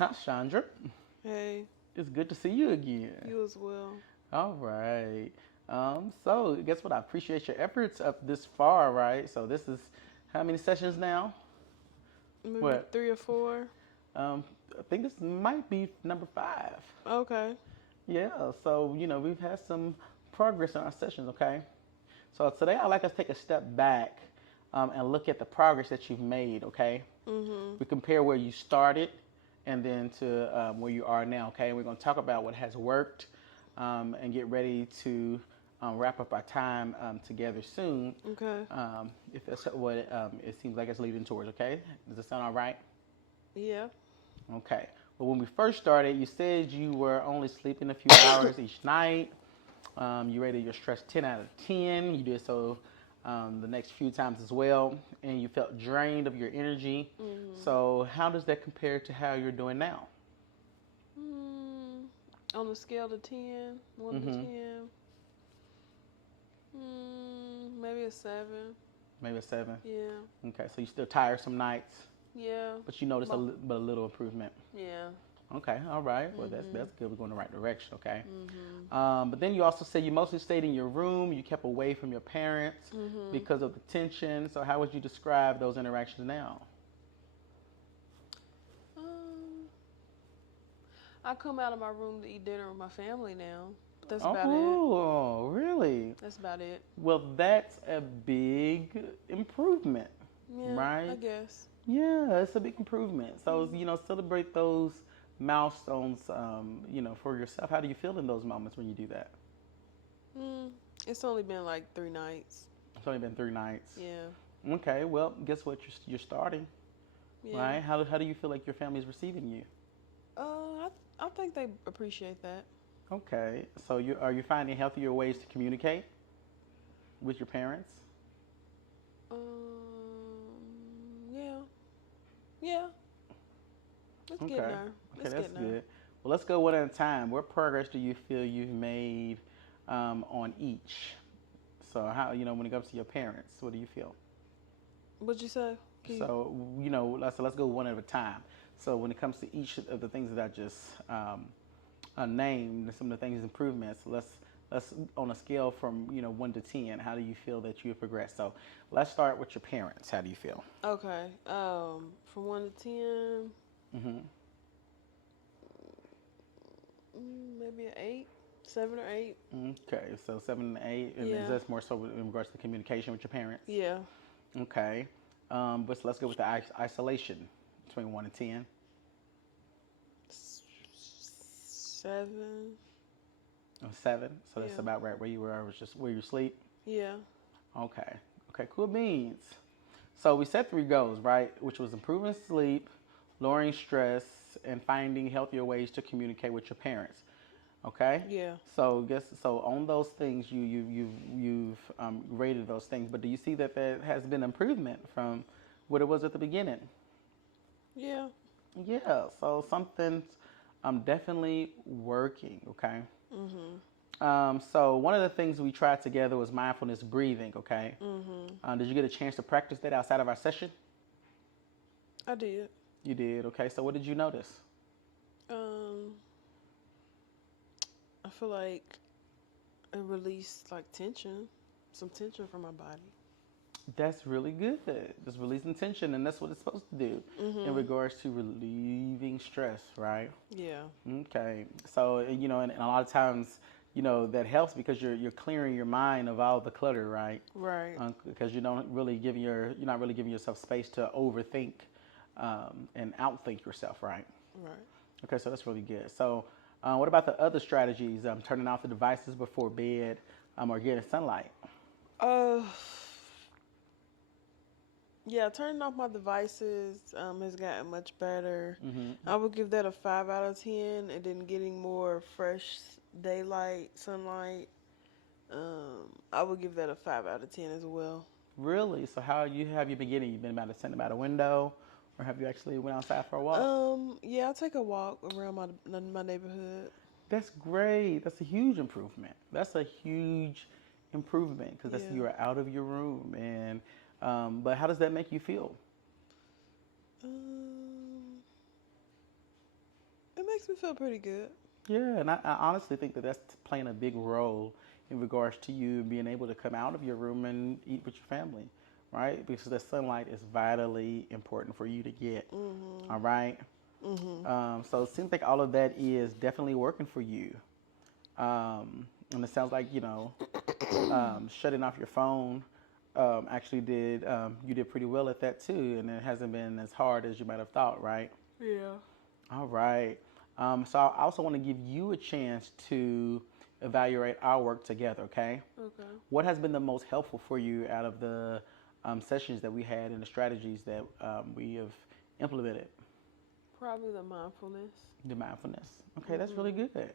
Hi, Chandra. Hey, It's good to see you again. you as well. All right. So guess what? I appreciate your efforts up this far, right? So this is how many sessions now? Maybe What? 3 or 4. Um, I think this might be number five. Okay. Yeah. So we've had some progress in our sessions. Okay. So today I'd like us to take a step back and look at the progress that you've made. Okay. Mhm. We compare where you started and then to where you are now. Okay, and we're going to talk about what has worked and get ready to wrap up our time together soon. Okay. If that's what it seems like it's leading towards. Okay, does it sound all right? Yeah. Okay. Well, when we first started, you said you were only sleeping a few hours each night. You rated your stress 10 out of 10. You did so the next few times as well, and you felt drained of your energy. Mhm. So, how does that compare to how you're doing now? Mm, on a scale to 10, 1 to Mm-hmm. 10, maybe a 7. Maybe a 7. Yeah. Okay, so you still tired some nights, Yeah. but you noticed Mo- but a little improvement. yeah. Okay, all right. Well, Mhm. that's good. We're going in the right direction. Okay. Mhm. But then you also said you mostly stayed in your room. You kept away from your parents Mhm. because of the tension. So, how would you describe those interactions now? Um, I come out of my room to eat dinner with my family now. But that's about it. Oh, really? That's about it. Well, that's a big improvement, Yeah, I right? guess. Yeah, it's a big improvement. So, Mm. celebrate those milestones, for yourself. How do you feel in those moments when you do that? Mm. It's only been like 3 nights. It's only been 3 nights. Yeah. Okay, well, guess what? You're starting, Yeah. right? How do you feel like your family's receiving you? I think they appreciate that. Okay, so are you finding healthier ways to communicate with your parents? Yeah, yeah, it's getting Okay. there. Okay, It's that's getting there. good. Well, let's go one at a time. What progress do you feel you've made on each? So, how when it comes to your parents, what do you feel? What'd you say? Can you? So, let's go one at a time. So, when it comes to each of the things that I just named, some of the things improvements, let's on a scale from 1 to 10. How do you feel that you have progressed? So, let's start with your parents. How do you feel? Okay. From 1 to 10, Mm-hmm. maybe an 8, 7 or 8. Okay, so 7 and 8, and is Yeah. this more so in regards to communication with your parents? Yeah. Okay, but let's go with the isolation between 1 and 10. 7. 7. So that's Yeah. about right where you were. I was just where you sleep. Yeah. Okay, okay, cool beans. So we set 3 goals, right? Which was improving sleep, lowering stress, and finding healthier ways to communicate with your parents. Okay. Yeah. So on those things you've rated those things, but do you see that there has been improvement from what it was at the beginning? Yeah. Yeah. So something's definitely working. Okay. Mhm. So one of the things we tried together was mindfulness breathing. Okay. Mhm. Did you get a chance to practice that outside of our session? I did. You did. Okay. So what did you notice? Um, I feel like it released like tension, some tension from my body. That's really good. Just releasing tension, and that's what it's supposed to do in Mhm. regards to relieving stress, right? Yeah. Okay. So, and a lot of times, that helps because you're clearing your mind of all the clutter, right? Right. Because you're not really giving yourself space to overthink and outthink yourself, right? Right. Okay, so that's really good. So, what about the other strategies? Turning off the devices before bed, or getting sunlight. Uh, yeah, turning off my devices has gotten much better. Mm-hmm. I would give that a 5 out of 10, and then getting more fresh daylight, sunlight. I would give that a 5 out of 10 as well. Really? So, how have you been getting? You been about to sitting about a window, or have you actually went outside for a walk? Yeah, I take a walk around my neighborhood. That's great. That's a huge improvement. That's a huge improvement because that's Yeah. you're out of your room. And but how does that make you feel? Um, makes me feel pretty good. Yeah, and I honestly think that that's playing a big role in regards to you being able to come out of your room and eat with your family, right? Because the sunlight is vitally important for you to get. Mhm. All right. Mhm. So it seems like all of that is definitely working for you. And it sounds like shutting off your phone actually did you did pretty well at that too, and it hasn't been as hard as you might have thought, right? Yeah. All right. So I also want to give you a chance to evaluate our work together, okay? Okay. What has been the most helpful for you out of the sessions that we had and the strategies that we have implemented? Probably the mindfulness. The mindfulness. Okay, that's really Mhm. good.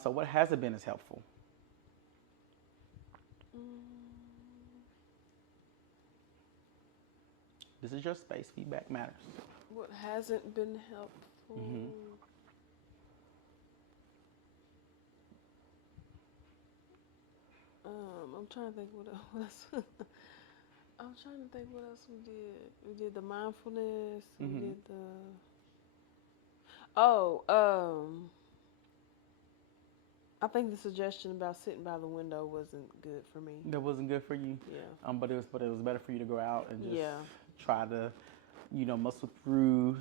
So what hasn't been as helpful? Mm, This is your space. Feedback matters. what hasn't been helpful? Hmm. I'm trying to think what else. I'm trying to think what else we did. We did the mindfulness. We Hmm. did the. Oh, I think the suggestion about sitting by the window wasn't good for me. That wasn't good for you, Yeah. but it was better for you to go out and just Yeah. try to, muscle through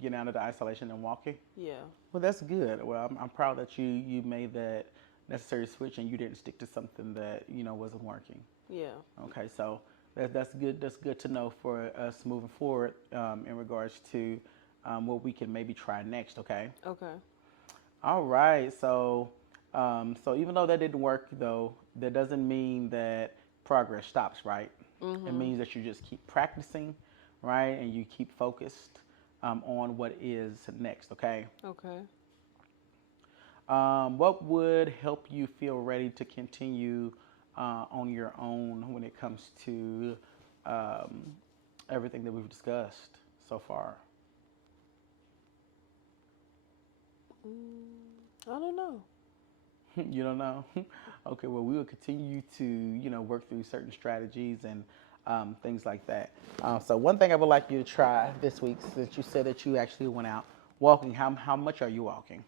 getting out of the isolation and walking. Yeah. Well, that's good. Well, I'm proud that you made that necessary switch and you didn't stick to something that wasn't working. Yeah. Okay, so that's good. That's good to know for us moving forward in regards to what we can maybe try next. Okay. Okay. All right. So even though that didn't work, though, that doesn't mean that progress stops, right? It Mhm. means that you just keep practicing, right, and you keep focused on what is next. Okay. Okay. What would help you feel ready to continue on your own when it comes to um, everything that we've discussed so far? I don't know. You don't know? Okay, well, we will continue to, work through certain strategies and things like that. So one thing I would like you to try this week, since you said that you actually went out walking, how much are you walking?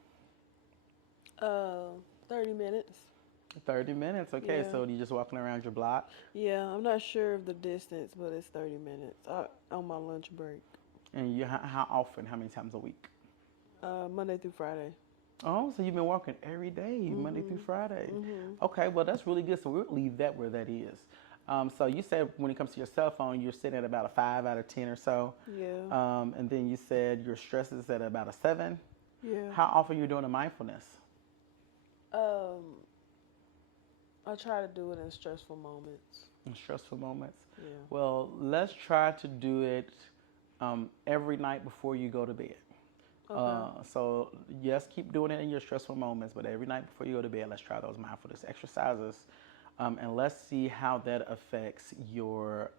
Uh, 30 minutes. 30 minutes. Okay, Yeah. so you just walking around your block. Yeah. I'm not sure of the distance, but it's 30 minutes. On my lunch break. And how often? How many times a week? Monday through Friday. Oh, so you've been walking every day, Monday through Mhm. Friday. Mhm. Okay, well, that's really good. So we'll leave that where that is. So you said when it comes to your cell phone, you're sitting at about a 5 out of 10 or so. Yeah. And then you said your stress is at about a 7. Yeah. How often are you doing a mindfulness? Um, I try to do it in stressful moments. In stressful moments? Yeah. Well, let's try to do it every night before you go to bed. Okay. So yes, keep doing it in your stressful moments, but every night before you go to bed, let's try those mindfulness exercises, and let's see how that affects your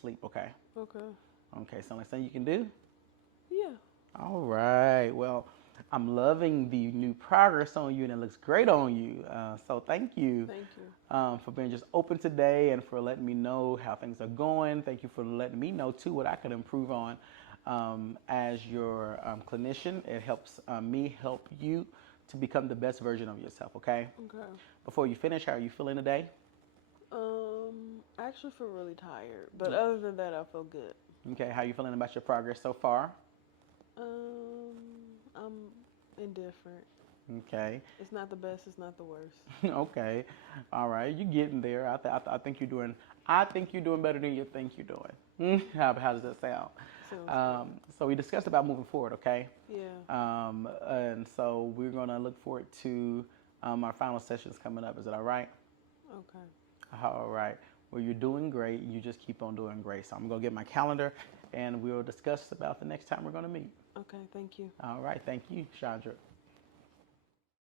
sleep. Okay. Okay. Okay. So next thing you can do. Yeah. All right. Well, I'm loving the new progress on you, and it looks great on you. So thank you Thank you. for being just open today and for letting me know how things are going. Thank you for letting me know too what I could improve on as your clinician. It helps me help you to become the best version of yourself. Okay. Okay. Before you finish, how are you feeling today? I actually feel really tired, but other than that, I feel good. Okay. How are you feeling about your progress so far? I'm indifferent. Okay. It's not the best. It's not the worst. Okay. All right. You're getting there. I think you're doing. I think you're doing better than you think you're doing. How does that sound? Sounds good. So we discussed about moving forward. Okay. Yeah. And so we're gonna look forward to our final sessions coming up. Is it all right? Okay. All right. Well, you're doing great. You just keep on doing great. So I'm gonna get my calendar, and we'll discuss about the next time we're gonna meet. Okay. Thank you. All right. Thank you, Chandra.